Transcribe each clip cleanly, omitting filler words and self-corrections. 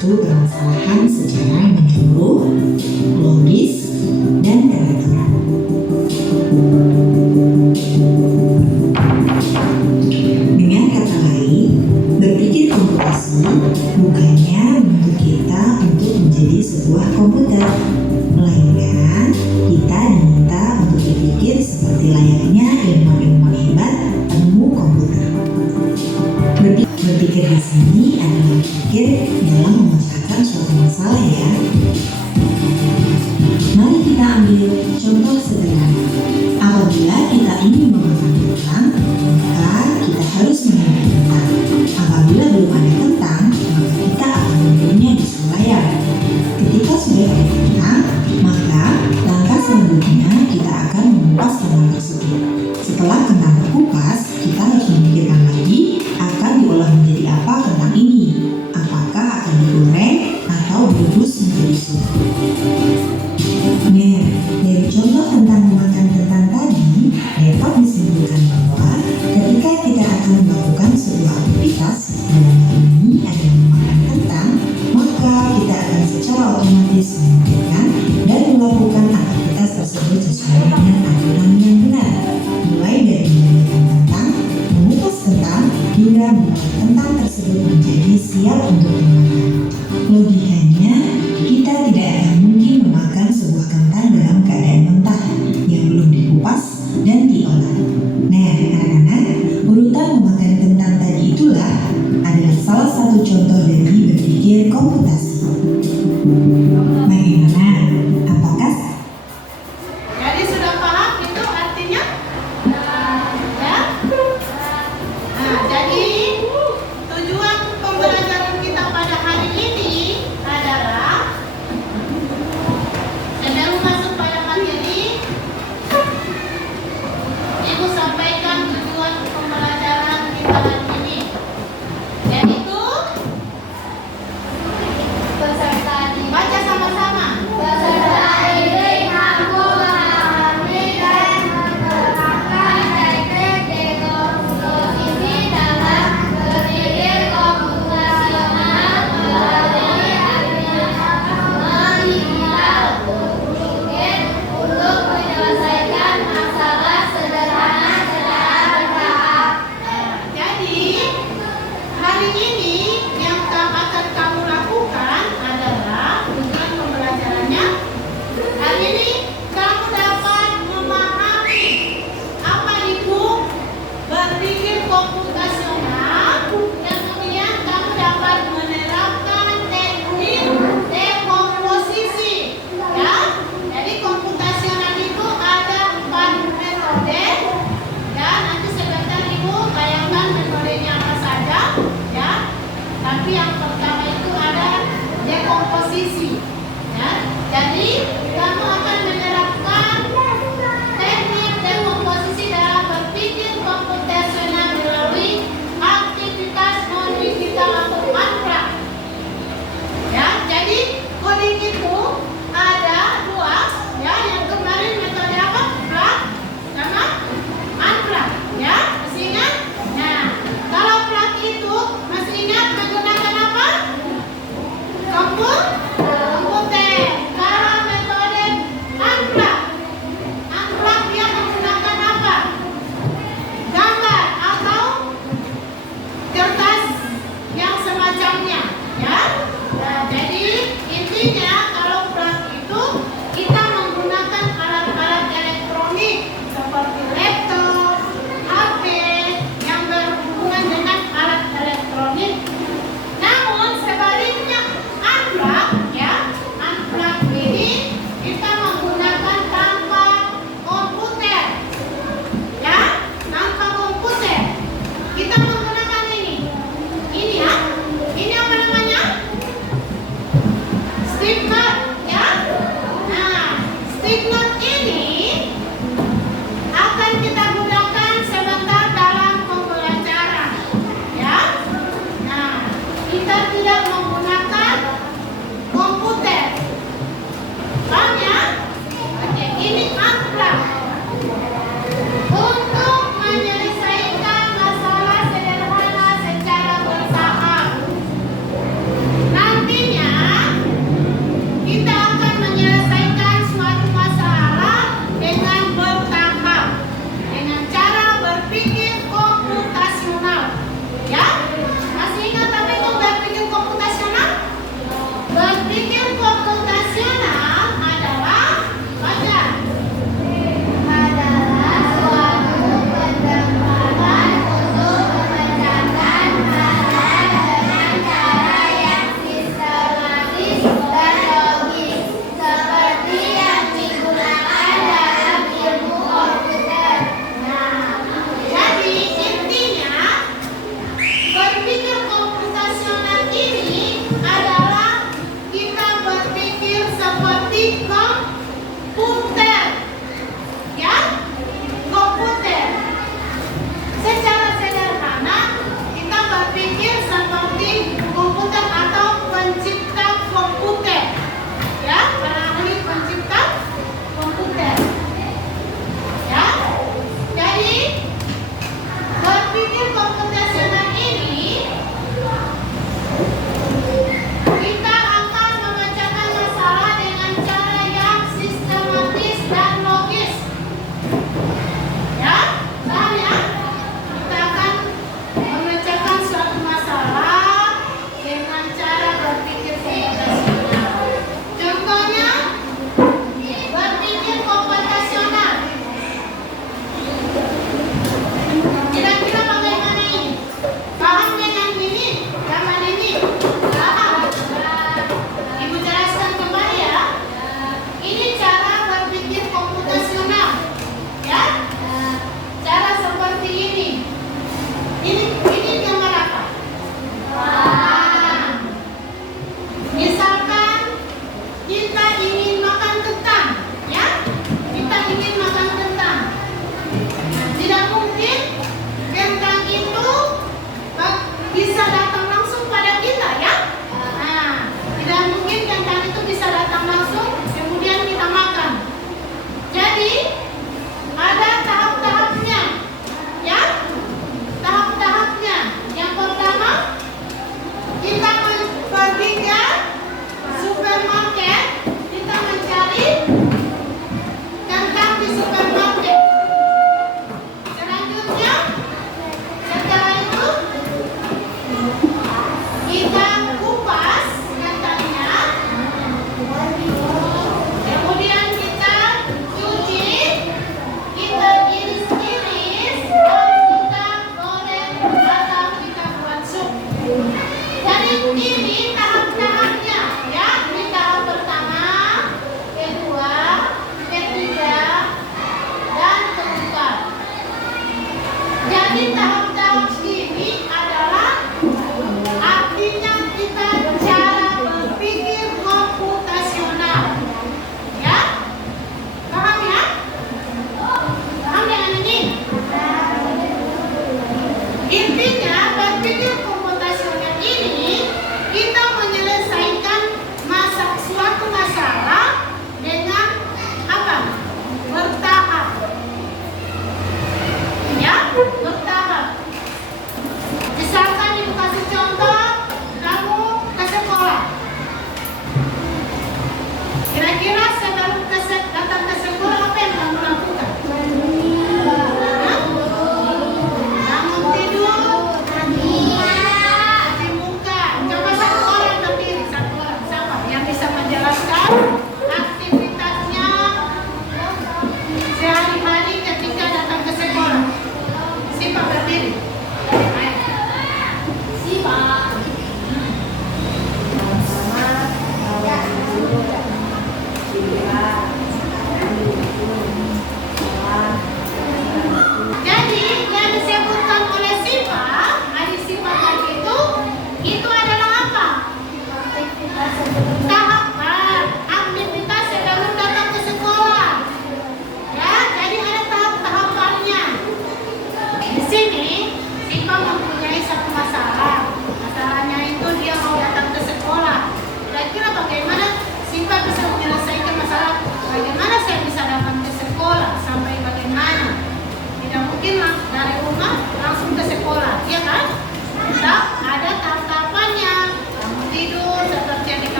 suatu permasalahan secara menyeluruh, logis, dan teratur. Dengan kata lain, berpikir komputasi bukannya menuntut kita untuk menjadi sebuah komputer, melainkan kita diminta untuk berpikir seperti layaknya ilmuwan-ilmuwan hebat penemu komputer. Berpikir di sini adalah berpikir dalam memecahkan suatu masalah ya. Mari kita ambil contoh sederhana. Apabila kita ingin memakan kentang, maka kita harus mengambil kentang. Apabila belum ada kentang, maka kita akan membelinya di selayar. Ketika sudah ada kentang, maka langkah selanjutnya kita akan mengupas kentang tersebut. Setelah kentang terkupas, kita harus memikirkan lagi akan diolah menjadi apa kentang ini. Apakah akan digoreng atau direbus menjadi sup? Nah, dari contoh tentang memakan kentang tadi, dapat disimpulkan bahwa ketika kita akan melakukan sebuah aktivitas, dalam hal ini adalah memakan kentang, maka kita akan secara otomatis memikirkan dan melakukan aktivitas tersebut sesuai dengan aturan yang benar, mulai dari memilihkan kentang, mengupas kentang, hingga membuat kentang tersebut menjadi siap untuk dimakan. Logikanya, kita tidak akan mungkin memakan sebuah kentang dalam keadaan mentah yang belum dikupas dan diolah. Nah, anak-anak, urutan memakan kentang tadi itulah adalah salah satu contoh dari berpikir komputasi. Bagaimana? Apakah Jadi sudah paham itu artinya? Ya? Nah, jadi tujuan pembelajaran kita pada hari ini adalah sebelum masuk pada hari ini, Ibu sampaikan tujuan pembelajaran kita hari ini, yaitu baca sama-sama. Jadi hari ini yang akan kamu lakukan adalah tujuan pembelajarannya. Hari ini kamu dapat memahami apa itu berpikir komputasional, dan kemudian kamu dapat menerapkan teknik dekomposisi. Ya, jadi komputasional itu ada 4 metode. Ya, nanti sebentar Ibu bayangkan metodenya apa saja. Ya,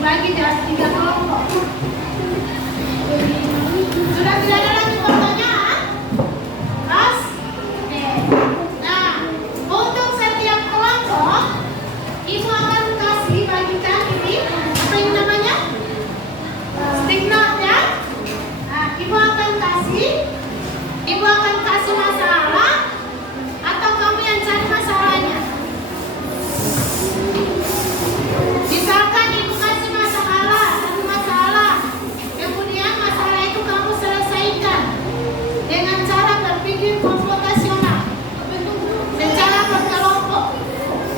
bagi dalam 3 kelompok. Sudah tidak ada lagi pertanyaan? Mas? Oke. Nah, untuk setiap kelompok, Ibu akan kasih bagikan ini, apa ini namanya? Stick note ya. Nah, Ibu akan kasih masalah atau kamu yang cari masalahnya. Misalkan Ibu kasih masalah, satu masalah, kemudian masalah itu kamu selesaikan dengan cara berpikir komputasional, secara berkelompok,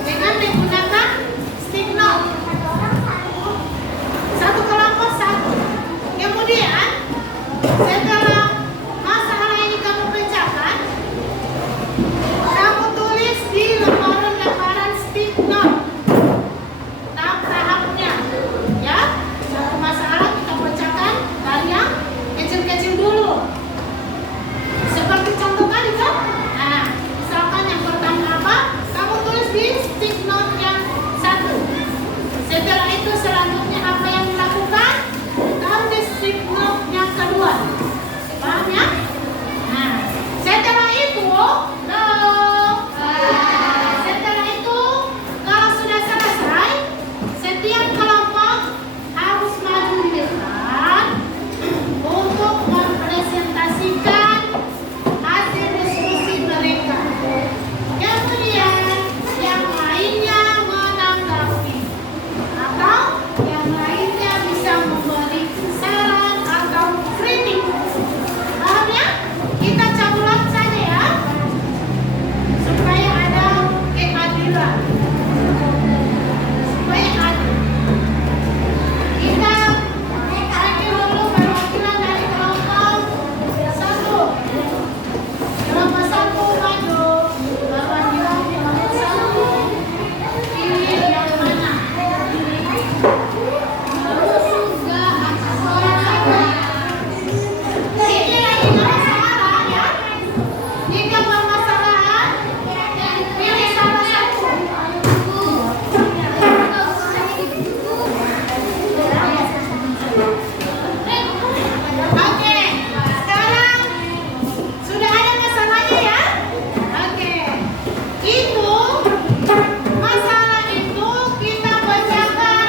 dengan menggunakan stick note. Satu kelompok satu. Kemudian setelah masalah ini kamu pecahkan, kamu tulis di lembaran-lembaran stick note tahap-tahapnya, ya. Satu masalah kita pecahkan dari yang kecil-kecil dulu. Seperti contoh tadi kan? Nah, misalkan yang pertama apa? Kamu tulis di stick note yang satu. Setelah itu selanjutnya apa yang dilakukan? Taruh di stick note yang kedua. Paham ya? Nah, setelah itu, setelah itu kalau sudah selesai, setiap kelompok harus maju di depan untuk mempresentasikan hasil diskusi mereka. Kemudian yang lainnya menanggapi atau yang lainnya bisa memberi saran atau kritik. Paham ya? Kita cabulan saja ya, supaya ada keadilan, supaya adil. Kita panggil dulu perwakilan dari kelompok satu. Kelompok satu maju, perwakilan kelompok satu. Pilih yang mana? Sudah ini lagi masalah ya. Jika permasalahan, pilih salah satu. Oke, sekarang sudah ada masalahnya ya. Oke, itu masalah itu kita bacakan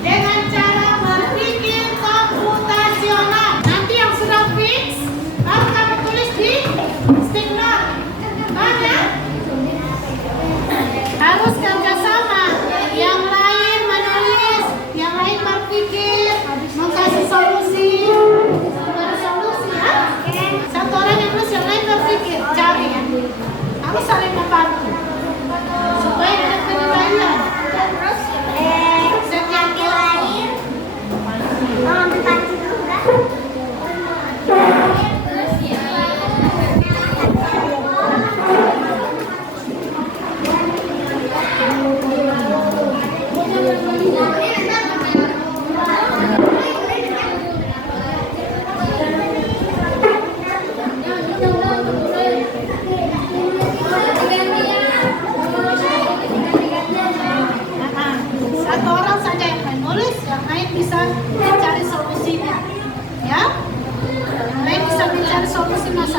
dengan cara berpikir komputasional. Nanti yang sudah fix baru kamu tulis di stick note. Paham ya? Harus kerjasama. Yang lain menulis, yang lain berpikir, mengkasih solusi. Beri solusi ya. Satu orang yang nulis, yang lain berpikir, cari ya. Harus saling membantu supaya ada penilaian. Setiap kelompok. Satu orang saja yang menulis, yang lain bisa mencari solusinya, ya. Yang lain bisa mencari solusi masalah.